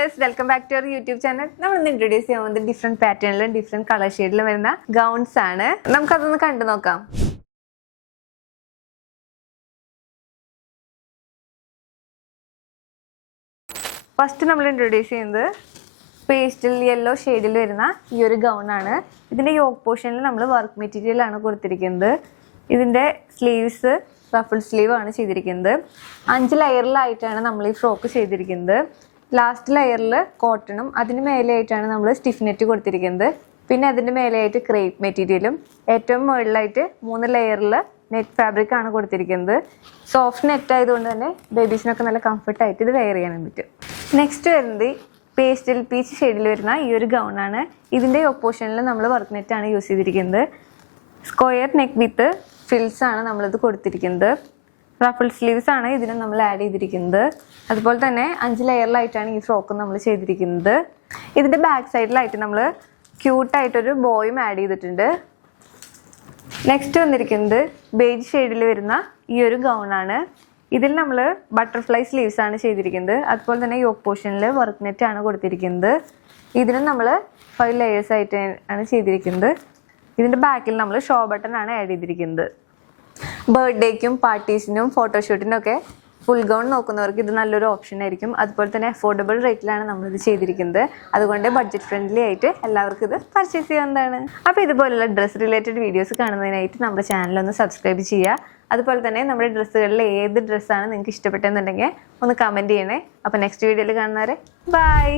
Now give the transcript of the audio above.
viewers, welcome back to our YouTube channel. നമ്മൾ ഇന്ന് introduce ചെയ്യുന്നത് ഡിഫറെന്റ് പാറ്റേണിലും ഡിഫറെന്റ് കളർ ഷെയ്ഡിലും വരുന്ന ഗൗൺസ് ആണ്. നമുക്ക് അതൊന്ന് കണ്ടു നോക്കാം. ഫസ്റ്റ് നമ്മൾ ഇൻട്രൊഡ്യൂസ് ചെയ്യുന്നത് പേസ്റ്റൽ യെല്ലോ ഷെയ്ഡിൽ വരുന്ന ഈ ഒരു ഗൗൺ ആണ്. ഇതിന്റെ യോക്ക് പോർഷനിൽ നമ്മൾ വർക്ക് മെറ്റീരിയൽ ആണ് കൊടുത്തിരിക്കുന്നത്. ഇതിന്റെ സ്ലീവ്സ് റഫിൾ സ്ലീവ് ആണ് ചെയ്തിരിക്കുന്നത്. 5 ലെയറിലായിട്ടാണ് നമ്മൾ ഈ ഫ്രോക്ക് ചെയ്തിരിക്കുന്നത്. ലാസ്റ്റ് ലെയറിൽ കോട്ടണും അതിന് മേലെയായിട്ടാണ് നമ്മൾ സ്റ്റിഫ് നെറ്റ് കൊടുത്തിരിക്കുന്നത്. പിന്നെ അതിൻ്റെ മേലെയായിട്ട് ക്രേപ്പ് മെറ്റീരിയലും ഏറ്റവും മുകളിലായിട്ട് 3 ലെയറിൽ നെറ്റ് ഫാബ്രിക് ആണ് കൊടുത്തിരിക്കുന്നത്. സോഫ്റ്റ് നെറ്റ് ആയതുകൊണ്ട് തന്നെ ബേബീസിനൊക്കെ നല്ല കംഫർട്ടായിട്ട് ഇത് വെയർ ചെയ്യാനും പറ്റും. നെക്സ്റ്റ് വരുന്നത് പേസ്റ്റൽ പീച്ച് ഷെയ്ഡിൽ വരുന്ന ഈ ഒരു ഗൗൺ ആണ്. ഇതിൻ്റെ ഓപ്പോഷനിൽ നമ്മൾ വർക്ക് നെറ്റ് ആണ് യൂസ് ചെയ്തിരിക്കുന്നത്. സ്ക്വയർ നെക്ക് വിത്ത് ഫിൽസ് ആണ് നമ്മളിത് കൊടുത്തിരിക്കുന്നത്. റഫിൾ സ്ലീവ്സ് ആണ് ഇതിന് നമ്മൾ ആഡ് ചെയ്തിരിക്കുന്നത്. അതുപോലെ തന്നെ 5 ലെയറിലായിട്ടാണ് ഈ ഫ്രോക്ക് നമ്മൾ ചെയ്തിരിക്കുന്നത്. ഇതിൻ്റെ ബാക്ക് സൈഡിലായിട്ട് നമ്മൾ ക്യൂട്ടായിട്ടൊരു ബോയും ആഡ് ചെയ്തിട്ടുണ്ട്. നെക്സ്റ്റ് വന്നിരിക്കുന്നത് ബേജ് ഷെയ്ഡിൽ വരുന്ന ഈ ഒരു ഗൗൺ ആണ്. ഇതിൽ നമ്മൾ ബട്ടർഫ്ലൈ സ്ലീവ്സ് ആണ് ചെയ്തിരിക്കുന്നത്. അതുപോലെ തന്നെ യോക്ക് പോർഷനിൽ വർക്ക് നെറ്റ് ആണ് കൊടുത്തിരിക്കുന്നത്. ഇതിനും നമ്മൾ 5 ലെയേഴ്സ് ആയിട്ട് ആണ് ചെയ്തിരിക്കുന്നത്. ഇതിൻ്റെ ബാക്കിൽ നമ്മൾ ഷോ ബട്ടൺ ആണ് ആഡ് ചെയ്തിരിക്കുന്നത്. ബർത്ത്ഡേക്കും പാർട്ടീസിനും ഫോട്ടോഷൂട്ടിനും ഒക്കെ ഫുൾ ഗൗൺ നോക്കുന്നവർക്ക് ഇത് നല്ലൊരു ഓപ്ഷൻ ആയിരിക്കും. അതുപോലെ തന്നെ അഫോർഡബിൾ റേറ്റിലാണ് നമ്മളിത് ചെയ്തിരിക്കുന്നത്. അതുകൊണ്ട് ബഡ്ജറ്റ് ഫ്രണ്ട്ലി ആയിട്ട് എല്ലാവർക്കും ഇത് പർച്ചേസ് ചെയ്യാവുന്നതാണ്. അപ്പോൾ ഇതുപോലുള്ള ഡ്രസ്സ് റിലേറ്റഡ് വീഡിയോസ് കാണുന്നതിനായിട്ട് നമ്മുടെ ചാനലൊന്ന് സബ്സ്ക്രൈബ് ചെയ്യുക. അതുപോലെ തന്നെ നമ്മുടെ ഡ്രസ്സുകളിൽ ഏത് ഡ്രസ്സാണ് നിങ്ങൾക്ക് ഇഷ്ടപ്പെട്ടതെന്നുണ്ടെങ്കിൽ ഒന്ന് കമൻറ്റ് ചെയ്യണേ. അപ്പോൾ നെക്സ്റ്റ് വീഡിയോയിൽ കാണുന്നവരെ ബൈ.